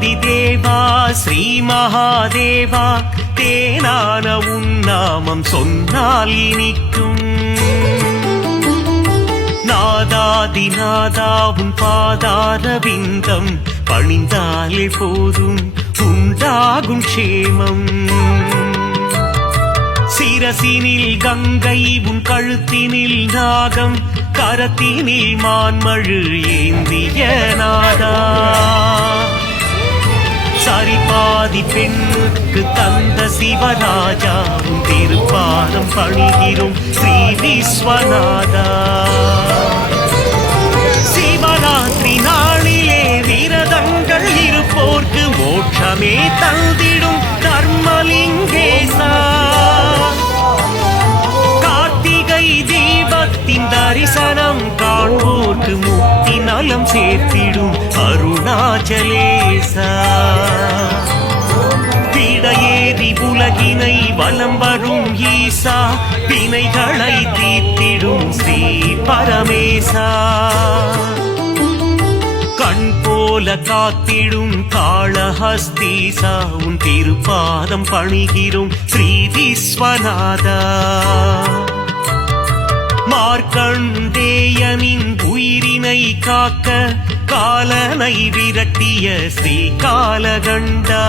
தேவா ஸ்ரீ மகாதேவா தேனான உன்னாமம் சொன்னால் இனிக்கும். நாதாதிநாதாவும் பாதார விந்தம் பணிந்தாலே போதும் உண்டாகும் க்ஷேமம். சிரசினில் கங்கை உன் கழுத்தினில் நாகம் கரத்தினில் மான்மழு ஏந்திய நாதா. சரிபாதி பெண்ணுக்கு தந்த சிவராஜா உன் திருப்பாதம் பணிகிறோம் ஸ்ரீ விஸ்வநாதா. சிவராத்திரி நாளிலே விரதங்கள் இருப்போர்க்கு மோட்சமே தந்திடும் தர்மலிங்கேசா. கார்த்திகை தீபத்தின் தரிசனம் காண்போர்க்கு முக்தி நலம் சேர்த்திடும் அருணாச்சலேசா. விடையேறி உலகினை வலம் வரும் ஈசா வினைகளை தீர்த்திடும் ஸ்ரீ பரமேசா. கண் போல காத்திடும் காளஹஸ்தீசா உன் திருப்பாதம் பணிகிறோம் ஸ்ரீ விஸ்வநாதா. மார்க்கண்டேயனின் உயிரினை காக்க காலனை விரட்டிய ஸ்ரீ காலகண்டா.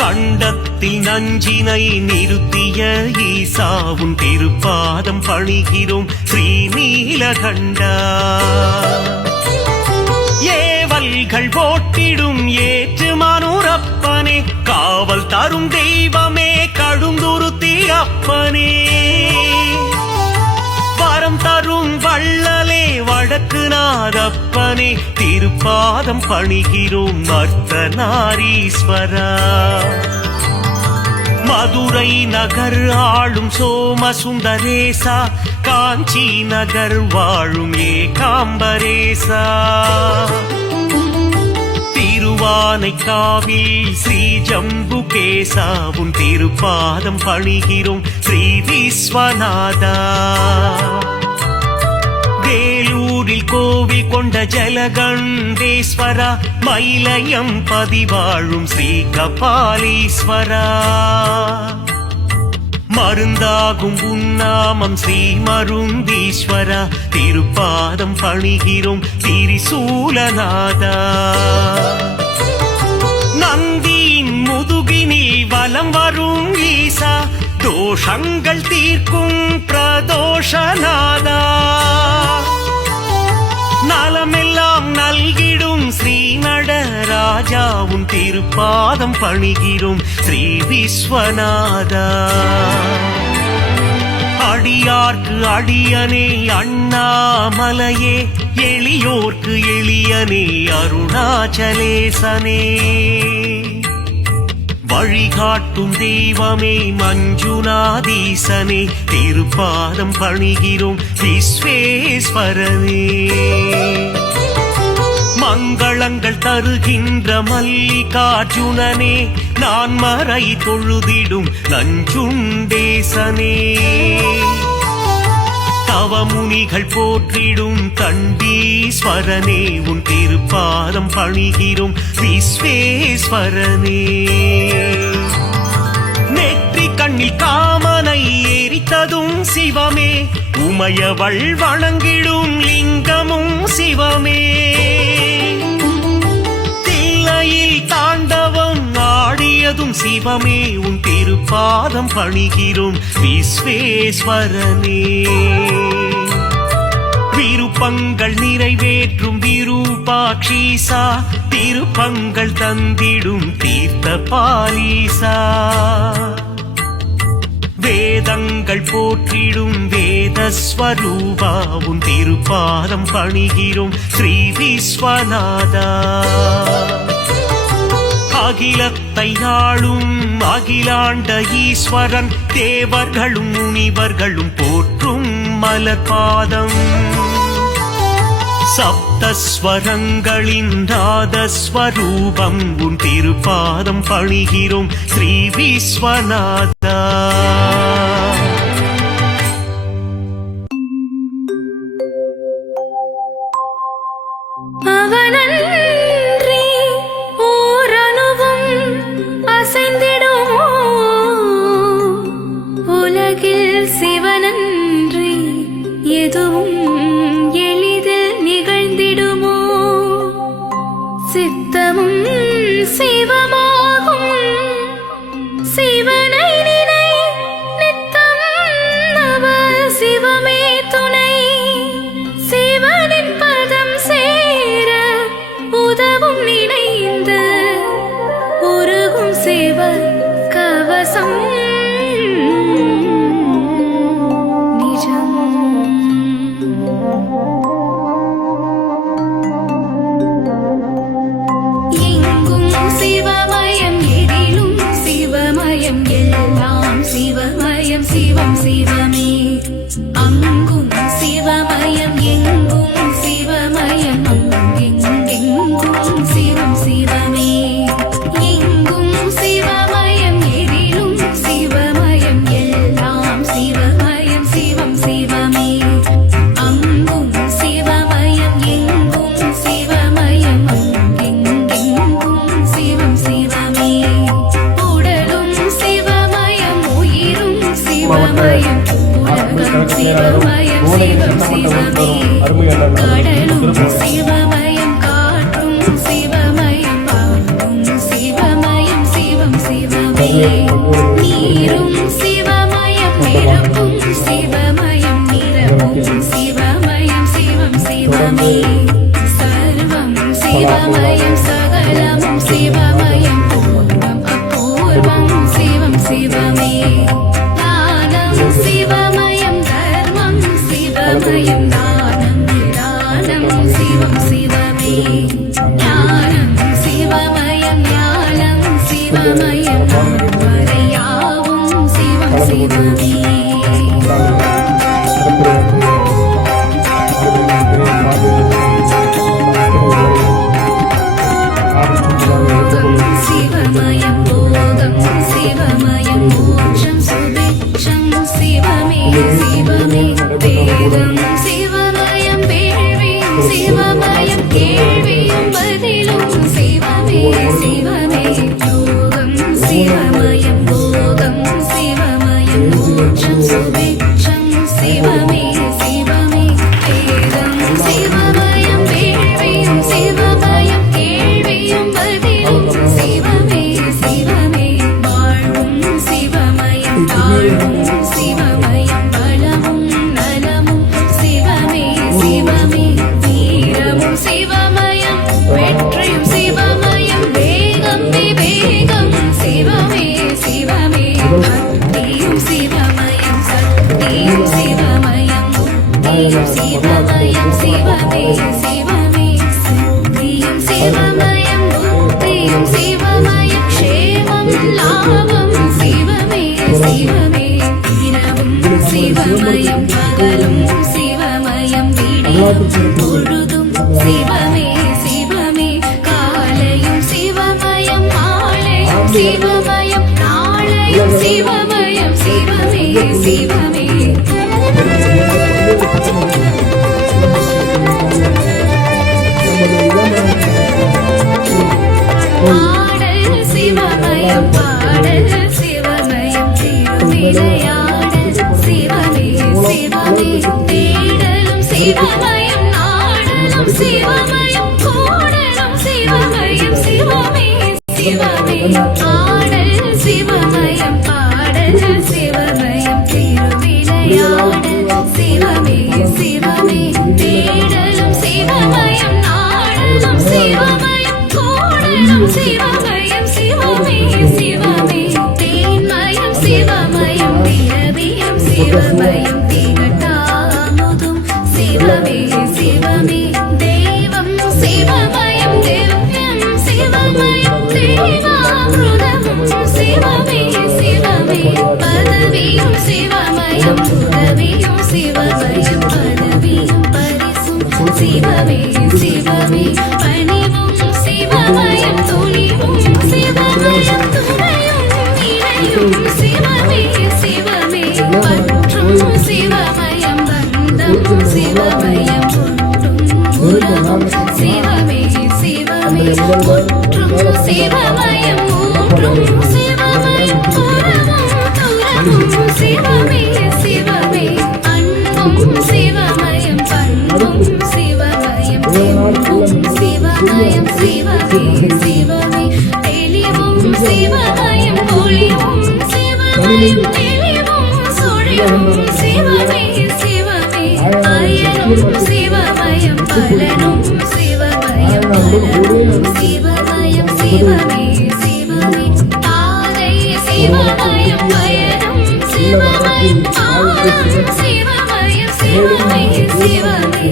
கண்டத்தில் நஞ்சினை நிறுத்திய ஈசா உன் திருப்பாதம் பணிகிறோம் ஸ்ரீ நீலகண்டா. ஏவல்கள் போட்டிடும் ஏற்று மனுரப்பனே காவல் தரும் தெய்வமே கடுந்துருத்தி அப்பனே. வரம் தரும் வள்ளலே வடக்கு நாதப்பனே திருப்பாதம் பணிகிறோம் அர்த்தநாரீஸ்வரா. மதுரை நகர் ஆளும் சோமசுந்தரேசா காஞ்சி நகர் வாழும் ஏகாம்பரேசா. திருவானைக்காவில் ஸ்ரீ ஜம்புகேசா உன் திருப்பாதம் பணிகிறோம் ஸ்ரீ விஸ்வநாதா. வேலூரில் கோவில் கொண்ட ஜலகண்டேஸ்வரா மயிலயம் பதிவாழும் ஸ்ரீ கபாலீஸ்வரா. மருந்தாகும் உன்னாமம் ஸ்ரீ மருந்தீஸ்வரா திருப்பாதம் பணிகிறோம் திரிசூலநாதா. நந்தியின் முதுகினில் வலம் வரும் ஈசா தோஷங்கள் தீர்க்கும் பிரதோஷநாதா. நலமெல்லாம் நல்கிடும் ஸ்ரீ நடராஜா உன் திருப்பாதம் பணிகிறோம் ஸ்ரீ விஸ்வநாதா. அடியார்க்கு அடியனே அண்ணாமலையே எளியோர்க்கு எளியனே அருணாச்சலேசனே. வழிகாட்டும் தெய்வமே மஞ்சுநாதீசனே திருப்பாதம் பணிகிறோம் விஸ்வேஸ்வரனே. மங்களங்கள் தருகின்ற மல்லிகார்ஜுனனே நான் மறை தொழுதிடும் நஞ்சுண்டேசனே. தவமுனிகள் போற்றிடும் தண்டீஸ்வரனே உன் திருப்பாதம் பணிகிறோம் விஸ்வேஸ்வரனே. நெற்றி கண்ணில் காமனை எரித்ததும் சிவமே உமையவள் வணங்கிடும் லிங்கமும் சிவமே. தில்லையில் தாண்டவம் ஆடியதும் சிவமே உன் திருப்பாதம் பணிகிறோம் விஸ்வேஸ்வரனே. விருப்பங்கள் நிறைவேற்றும் விரூபாட்சீசா திருப்பங்கள் தந்திடும் தீர்த்த பாலீசா. வேதங்கள் போற்றிடும் வேதஸ்வரூபா உன் திருப்பாதம் பணிகிறோம் ஸ்ரீ விஸ்வநாதா. அகிலத்தை ஆளும் அகிலாண்ட ஈஸ்வரன் தேவர்களும் முனிவர்களும் போற்றும் மலர்பாதம். சப்தஸ்வரங்களின் நாதஸ்வரூபம் உன் திருப்பாதம் பணிகிறோம் ஸ்ரீ விஸ்வநாதா. அவனன்றி சிவமாகும். சிவனை நினை நித்தம் நவ சிவமே துணை. சிவனின் பதம் சேர உதவும் நினைந்து உருகும் சிவ கவசம் நிஜம். எங்கும் சிவமயம் எதிலும் சிவமயம் எல்லாம் சிவமயம் சிவம் சிவமே. அங்கும் சிவமயம் எங்கும் சிவமயம் எங்கெங்கும் சிவம் சிவமே. எங்கும் சிவமயம் எதிலும் சிவமயம் எல்லாம் சிவமயம் சிவம் சிவமே. அங்கும் சிவமயம் எங்கும் சிவமயம் எங்கெங்கும் சிவம் சிவமே. உடலும் சிவமயம் உயிரும் சிவமயம் உலகம் சிவமயம் சிவம் சிவமே. கடலும் சிவமயம் காற்றும் சிவமயம் பாடும் சிவமயம் சிவம் சிவமே. நீரும் சிவமயம் நெருப்பும் சிவமயம் நிறமும் சிவமயம் சிவம் சிவமே. சர்வம் சிவமயம் சகலமும் சிவமயம் பூர்வம் அபூர்வம் சிவம் சிவமே. ஞானம் சிவமயம் தர்மம் சிவமயம் தானம் நிதானம் சிவம் சிவமே. ஞானம் சிவமயம் ஞானம் சிவமயம் வரையாவும் சிவம் சிவமே. சிவமயம் போகம் சிவமயம் மோட்சம் சுபிக்ஷம் சிவமே சிவமே. வேதம் சிவமயம் வேள்வியும் சிவமயம் கேள்வியும் பதிலும் சிவமே சிவமே. யோகம் சிவமயம் போகம் சிவமயம் மோட்சம் சுபிக்ஷம் சிவமே சிவமே. வேதம் சிவமயம் வேள்வியும் சிவமயம் கேள்வியும் பதிலும் சிவமே சிவமே. வாழ்வும் சிவமயம் தாழ்வும் சிவமயம் பலமும் நலமும் சிவமே சிவமே. வீரமும் சிவமயம் வெற்றியும் சிவமயம் வேகம் விவேகம் சிவமே சிவமே. பக்தியும் சிவமயம் சக்தியும் சிவமயம் புத்தியும் சிவமயம் சிவமே சிவமே. சித்தியும் சிவமயம் புத்தியும் சிவமயம் க்ஷேமம் லாபம் சிவமே சிவமே. இரவும் சிவமயம் பகலும் சிவமயம் விடியும் பொழுதும் சிவமே சிவமே. காலையும் சிவமயம் மாலையும் சிவமயம் நாளையும் சிவமயம் சிவமே சிவமே. பாடல் சிவமயம் பாடல் சிவமயம் திருவிளையாடல் சிவமே சிவமே. தேடலும் சிவமயம் நாடலும் சிவமயம் கூடலும் சிவமயம் சிவமே சிவமே. ஆடல் சிவமயம் பாடல் சிவமயம் திருவிளையாடல் சிவமே சிவமே. தேடலும் சிவமயம் நாடலும் சிவமயம் கூடலும் சிவமயம் சிவமே சிவமே. தேன்மயம் சிவமயம் திரவியம் சிவமயம் திகட்டாமுதும் சிவமே சிவமே. தெய்வம் சிவமயம் திவ்யம் சிவமயம் தேவாமிருதமும் சிவமே சிவமே. பதவியும் சிவமயம் உதவியும் சிவமயம் பதவியும் பரிசும் சிவமே சிவமே. பணிவும் சிவமயம் துணிவும் சிவமயம் துணையும் இணையும் சிவமே சிவமே. பற்றும் சிவமயம் பந்தம் சிவமயம் ஒன்றும் உறவும் சிவமே சிவமே. ஒற்றும் சிவமயம் மூன்றும் சிவமயம் உறவும் துறவும் சிவமே சிவமே. அன்பும் சிவமயம் பண்பும் சிவமயம் தெம்பும் சிவமயம் சிவமே சிவ சிவமயம் ஒளியும் சிவமயம் தெளிவும் சுழியும் சிவமே சிவமே பயனும் சிவமயம் பலனும் சிவமயம் பலனும் சிவமயம் சிவமே சிவமே பாதை சிவமயம் பயனும் சிவமயம் பாதம் சிவமயம் சிவமே சிவமே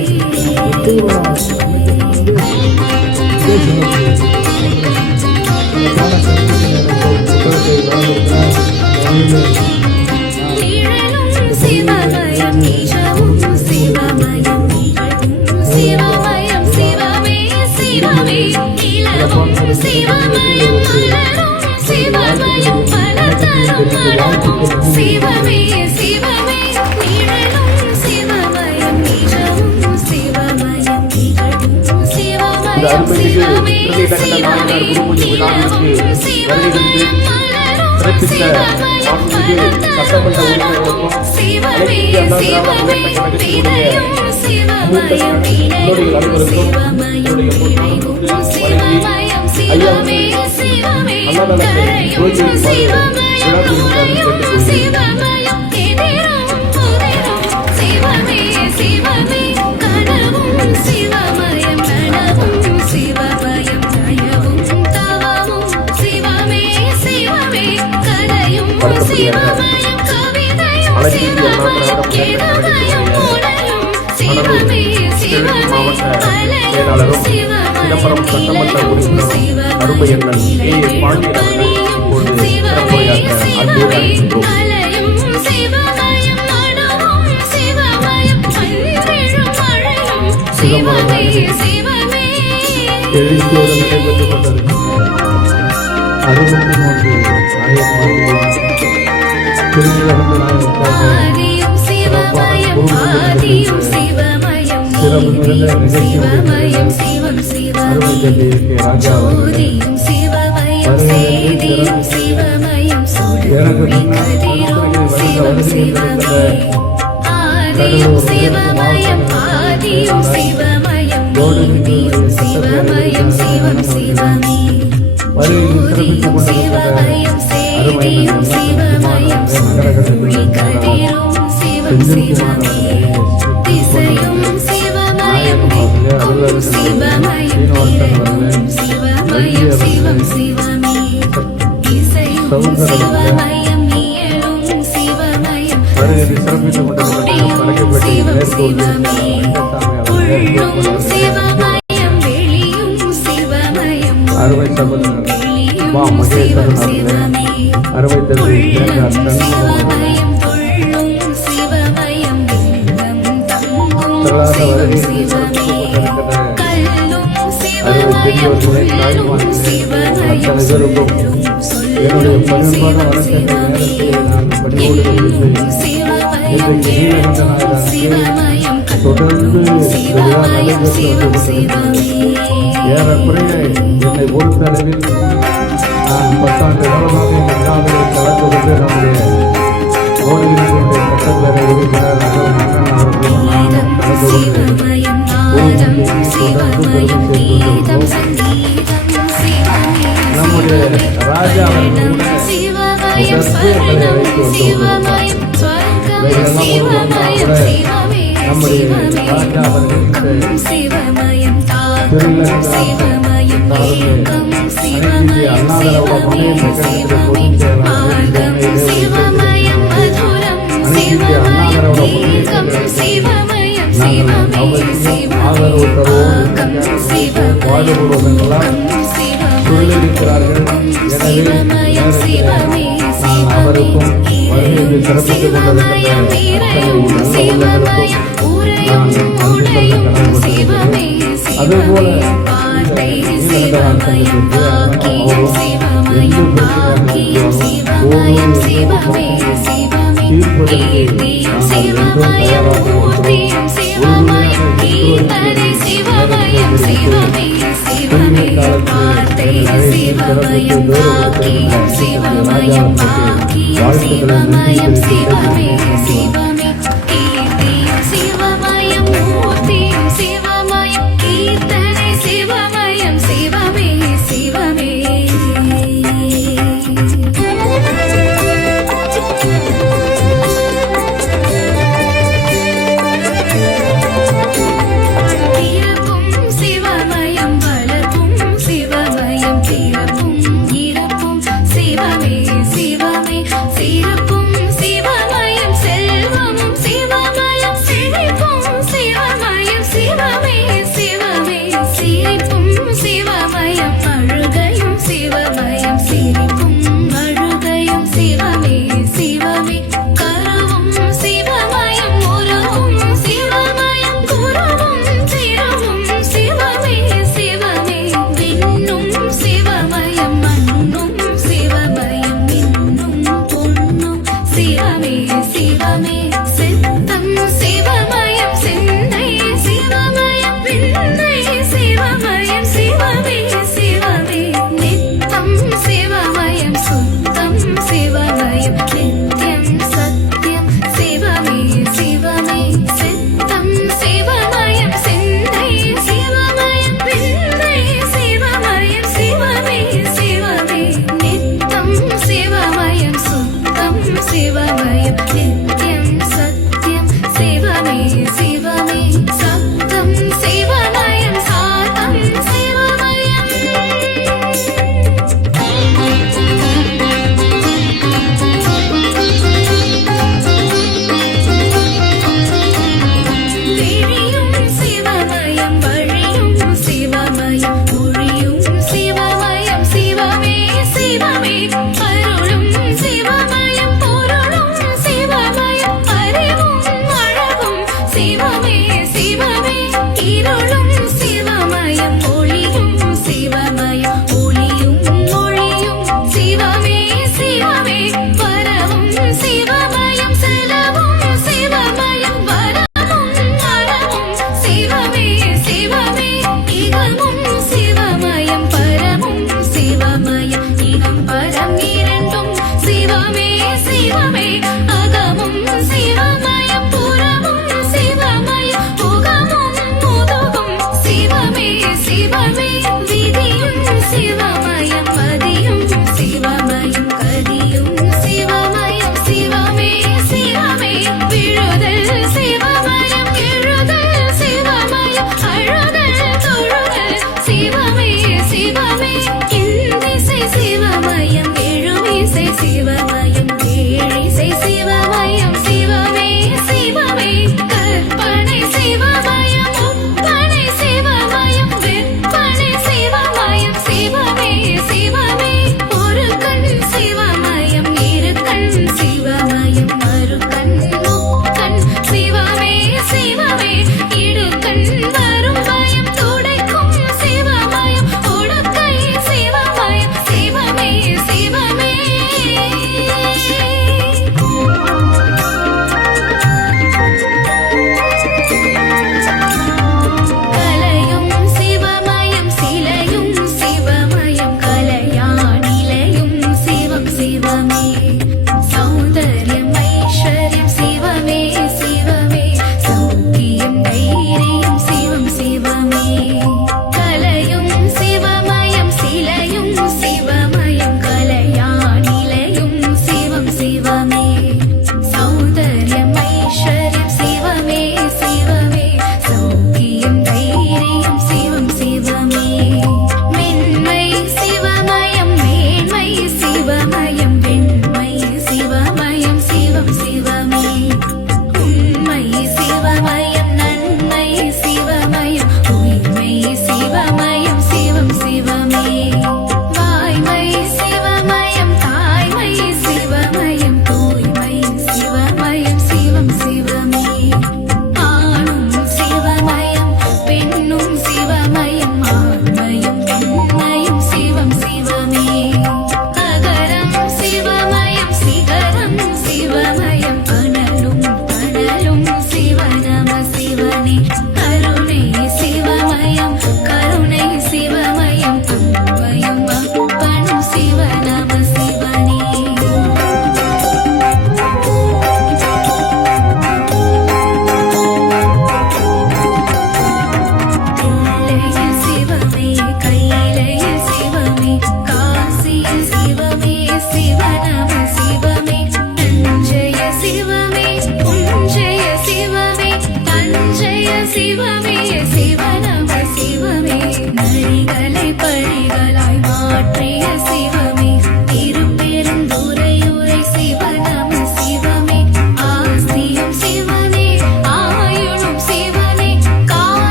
நிழலும் சிவமயம் நிஜமும் சிவமயம் நிகழும் சிவமயம் சிவமே சிவமே நிலவும் சிவமயம் மலரும் சிவமயம் பலதரும் மலரும் சிவமே சிவமே நிழலும் சிவமயம் நிஜமும் சிவமயம் நிகழும் சிவமயம் சிவமே சிவமே நிலவும் சிவமயம் மலரும் சிவமயம் சட்டமன்ற உறுப்பினர்களுக்கும் மாவட்ட செயலாளரும் சிதம்பரம் சட்டமன்ற உறுப்பினரும் அருமையண்ணன் A.S. பாண்டியன் அவர்கள் இப்போது சிறப்புரையாற்ற அன்போடு அழைக்கின்றோம். சிதம்பரம் எழுச்சியோடு நடைபெற்றுக் கொண்டிருக்கின்ற 63 ஆதியும் சிவமயம் ஆதியும் சிவமயம் சிவமயம் சிவம் சிவமே ஜோதியும் சிவமயம் சேதியும் சிவமயம் சுடரொளி கதிரும் சிவம் சிவமே ஆதியும் சிவமயம் ஆதியும் சிவமயம் நீதியும் சிவமயம் சிவம் சிவமே ஜோதியும் சிவமயம் சேதியும் சிவமயம் சுடரொளி கதிரும் சிவம் சிவமே திசையும் சிவமயம் நிற்கும் சிவமயம் நிழலும் சிவமயம் சிவம் சிவமே திசையும் சிவமயம் நிழலும் சிவமயம் கொடியும் சிவம் சிவமே உள்ளும் சிவமயம் வெளியும் சிவமயம் வெளியும் சிவம் சிவமே உள்ளம் சிவமயம் கொள்ளும் சிவமயம் உள்ளம் தங்கும் சிவம் சிவமே கல்லும் சிவமயம் உள்ளும் சிவமயம் சொல்லும் சிவம் சிவமே எல்லும் சிவமயம் ஏழும் சிவமயம் கல்லும் சிவமயம் சிவம் சிவமே ஏறக்குறைய என்னை பொறுத்தளவில் நான் 10 ஆண்டு காலமாக இந்த விழாவில் கலந்து கொண்டு நம்முடைய கோடியினுடைய சட்டப்பேரவை உறுப்பினர் மன்னன் அவர்களும் நானும் கலந்து கொண்டு நம்முடைய ராஜா அவர்கள் நம்முடைய ராஜா சொல்லியிருக்கிறார்கள். எனவே நான் அவருக்கும் வருகையில் சிறப்பித்துக் கொண்டிருக்கின்ற அத்தனை நல்ல உள்ளங்களுக்கும் நான் நன்றி சொல்ல கடமைப்பட்டிருக்கிறேன். அதேபோல நீலகண்டவான் சங்கத்திற்கு அவரும் எந்த தீர்ப்பதற்கு நாங்கள் என்றும் தயாராக சிவமயம் சிவமே சிவமே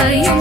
சிவமயம்